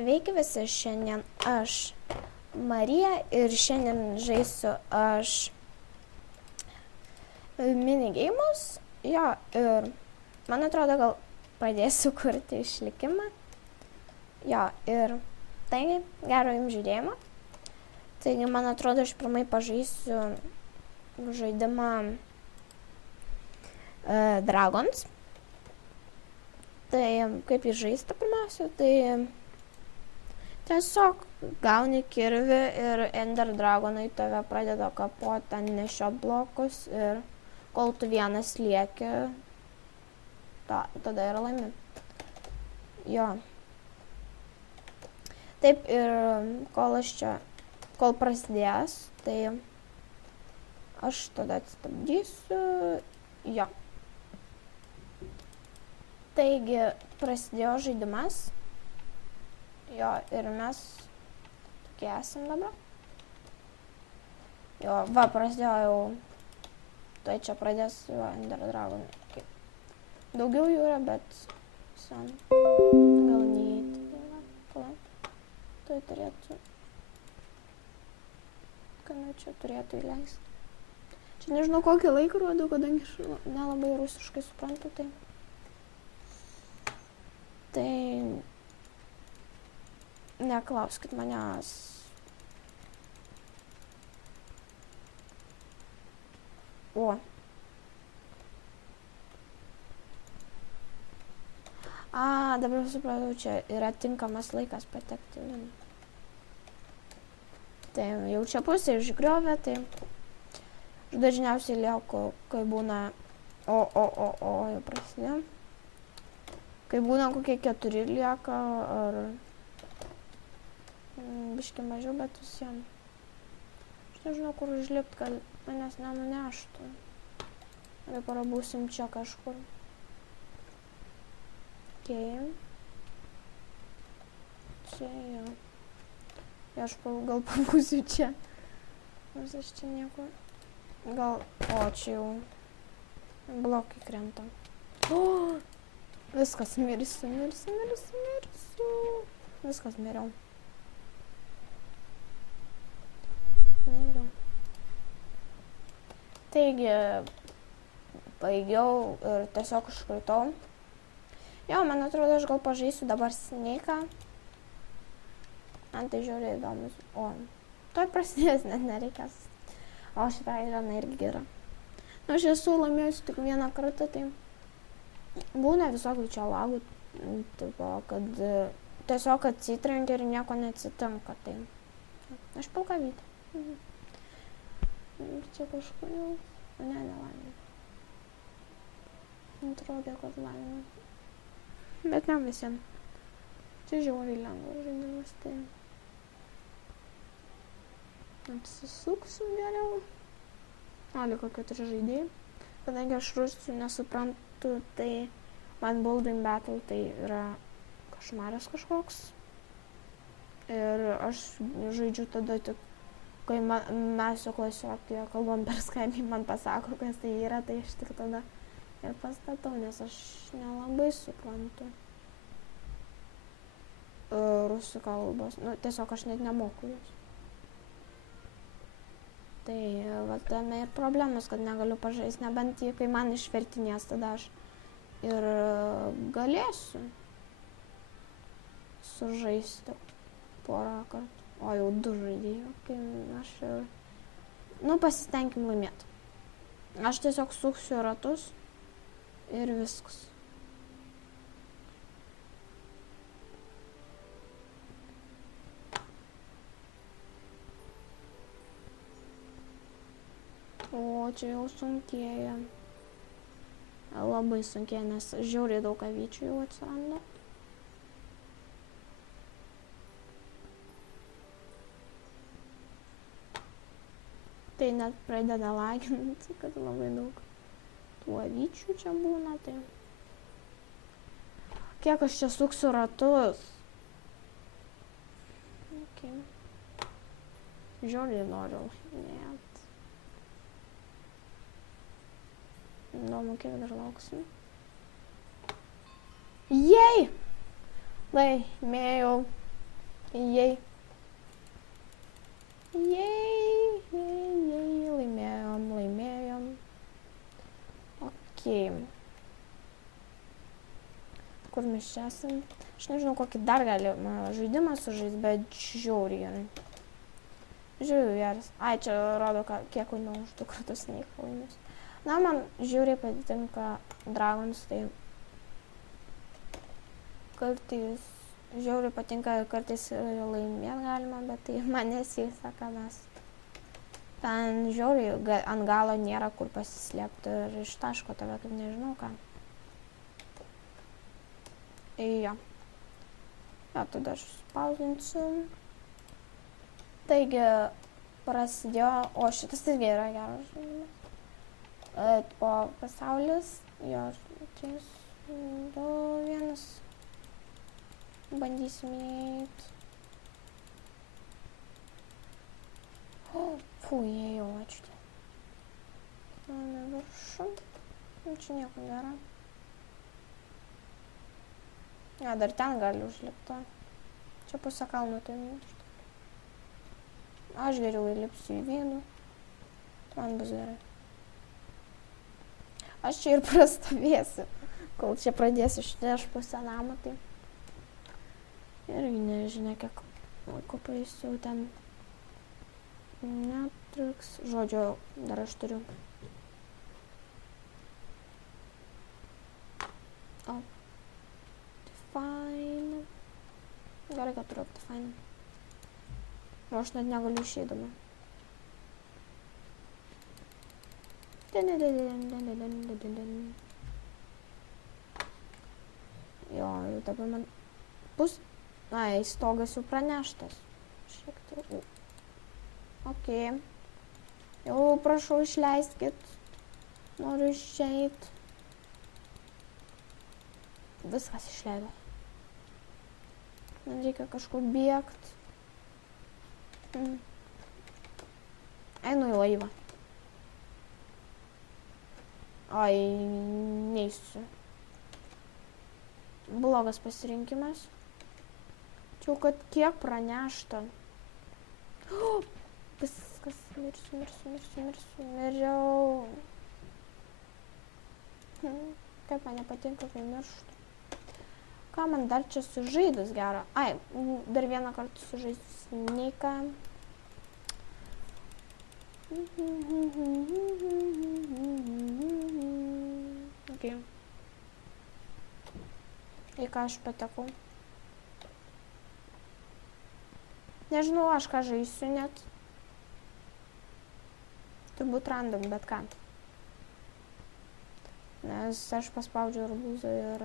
Sveiki visi, šiandien aš Marija ir šiandien žaisiu aš minigeimus. Jo, ir man atrodo, gal pradėsiu kurti išlikimą. Jo, ir taigi, gero jums žiūrėjimo. Taigi, man atrodo, aš pirmai pažaisiu žaidimą Dragons. Tai kaip jį žaisti pirmiausia, tai tiesiog gauni kirvį ir Ender Dragonai tave pradeda kapoti, ten nešiot blokus ir kol tu vienas lieki, tada yra laimi. Jo. Taip ir kol prasidės, tai aš tada atstabdysiu. Jo. Taigi prasidėjo žaidimas. Jo, ir mes tokie esam dabar. Jo, va, prasidėjo jau. Tai čia pradės Ender Dragon. Daugiau jų yra, bet sen. Gal neįti. Tai turėtų. Kame čia turėtų įleisti. Čia nežinau kokį laiką rodau, kadangi aš nelabai rusiškai suprantu. Tai neklauskit manęs. O. Dabar supratau, čia yra tinkamas laikas patekti. Tai jau čia pusė išgriovė, tai aš dažniausiai lieku, kai būna jau prasidėjo. Kai būna kokie 4 lieka, ar biški mažiau, bet visiems. Aš nežinau, kur užlipti, kad manęs nenuneštų. Dabar būsim čia kažkur. Okay. Čia jau. Aš gal pabūsiu čia. Nors aš čia nieko. Gal. Čia jau blokai krenta. Viskas, mirsiu. Viskas, miriau. Taigi, baigiau ir tiesiog iškritau. Jo, man atrodo, aš gal pažaisiu dabar Snake'ą. Man tai žiūrėjau įdomus. Tuoj prasidės, net nereikės. Šitą areną irgi gera. Aš esu laimėjusi tik vieną kartą, tai būna visokių čia lagų, kad tiesiog atsitrenkia ir nieko neatsitinka, tai aš pilkavytė. Čia kažkur jau, nelaimė. Atrodė, kad laimė. Bet ne visiems. Čia žiauriai lengvas žaidimas, tai apsisuksiu geriau. Liko 4 žaidėjai. Kadangi aš rusių nesuprantu, tai man Building Battle tai yra košmaras kažkoks. Ir aš žaidžiu tada tik, kai mes su klasiokėje kalbam per Skype, man pasako, kas tai yra, tai aš tik tada ir pastatau, nes aš nelabai suprantu rusų kalbos. Tiesiog aš net nemoku jos. Tai tame ir problemas, kad negaliu pažaisti, nebent kai man išvertinės, tada aš ir galėsiu sužaisti porą kartų. Jau 2 žaidėjų, kai aš pasistengim laimėti. Aš tiesiog suksiu ratus ir viskas. Čia jau sunkėja. Labai sunkėja, nes žiauriai daug avyčių jau atsiranda. Tai net pradeda laginti, kad labai daug tų avyčių čia būna. Tai kiek aš čia suksiu ratus. Žiauriai noriu laimėti. Įdomu, kiek dar lauksim. Jei! Laimėjau. Jei. Laimėjom. Ok. Kur mes čia esam? Aš nežinau, kokį dar galima žaidimą sužaisti, bet žiauriai gerai. Žiauriai geras. Ai, čia rodo, kiek laimėjau už 2 kartus neįkalaimės. Na, man žiauriai patinka Dragons, tai kartais žiauriai patinka, kartais laimėt galima, bet tai man nesiseka, nes ten žiauriai ant galo nėra kur pasislėpti ir ištaško tave, kaip nežinau ką. Jo. Jo, tada aš spausdinsiu. Taigi, prasidėjo, o šitas irgi yra geras žaidimas. Po pasaulis, jo, 3, 2, 1. Bandysim įeit. Fū, įėjau, ačiū. Mane viršų. Čia nieko nėra. Ja, dar ten gali užlipti. Čia pusę kalno tai minti. Aš geriau įlipsiu į vidų. Man bus gerai. Aš čia ir prastovėsiu, kol čia pradėsiu aš pusę namą, tai irgi nežinia, kiek laiko praeisiu ten. Netruks. Žodžio, dar aš turiu. O. Fine. Gerai, kad turiu Optifine. O aš net negaliu išeidama. Jo, jau dabar man Ai, stogas jau praneštas. Šiek tiek. Ok. Jau prašau išleiskit. Noriu išeit. Viskas išleido. Man reikia kažkur bėgt. Einu į laivą. Ai, neisiu. Blogas pasirinkimas. Čia kad kiek pranešta. Viskas, miriau. Kaip man nepatinka, kai mirštu. Ką man dar čia sužaidus gero? Ai, dar vieną kartą sužaidus Sneiką. Okay. Į ką aš patekau? Nežinau, aš ką žaisiu net. Turbūt random, bet ką. Nes aš paspaudžiu arbūzą ir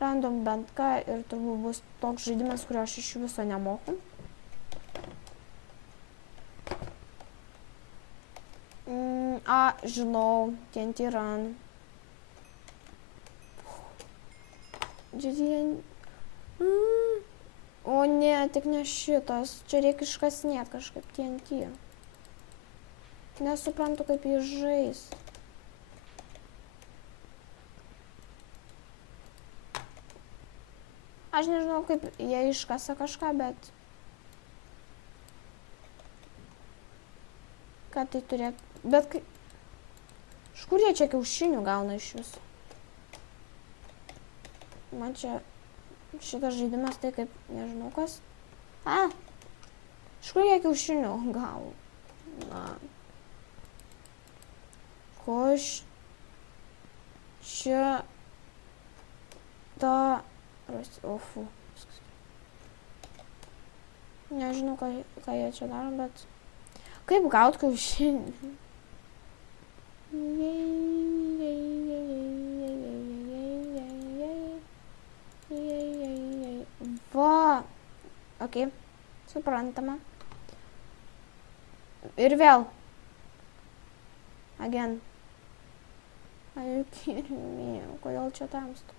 random bent ką ir turbūt bus toks žaidimas, kurio aš iš viso nemoku. Žinau, TNT Run. O ne, tik ne šitas. Čia reikia iškasinėt kažkaip TNT. Nesuprantu, kaip jį žais. Aš nežinau, kaip jie iškasa kažką, bet... Ką tai turėtų... Bet kai... Iš kur jie čia kiaušinių gauna iš viso? Man čia... Šitas žaidimas tai kaip... Nežinau kas... Iš kur jie kiaušinių gauna? Koš... Čia... Ta... Ofu. Nežinau, ką jie čia daro, bet... Kaip gaut kiaušinį? Va. Ok. Suprantama. Ir vėl. Again. Are you kidding me? Kodėl čia tamsta?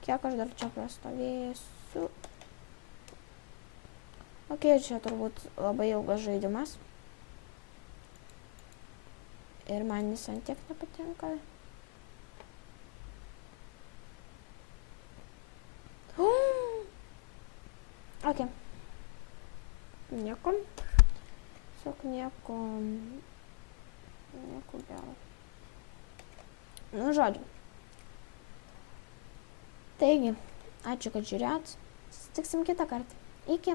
Kiek aš dar čia prastovėsiu? Ok, čia turbūt labai ilgas žaidimas. Ir man jis ant tiek nepatinka. Ok. Nieko. Tiesiog nieko gero. Nu, žodžiu. Taigi, ačiū, kad žiūrėjot. Susitiksim kitą kartą. Iki.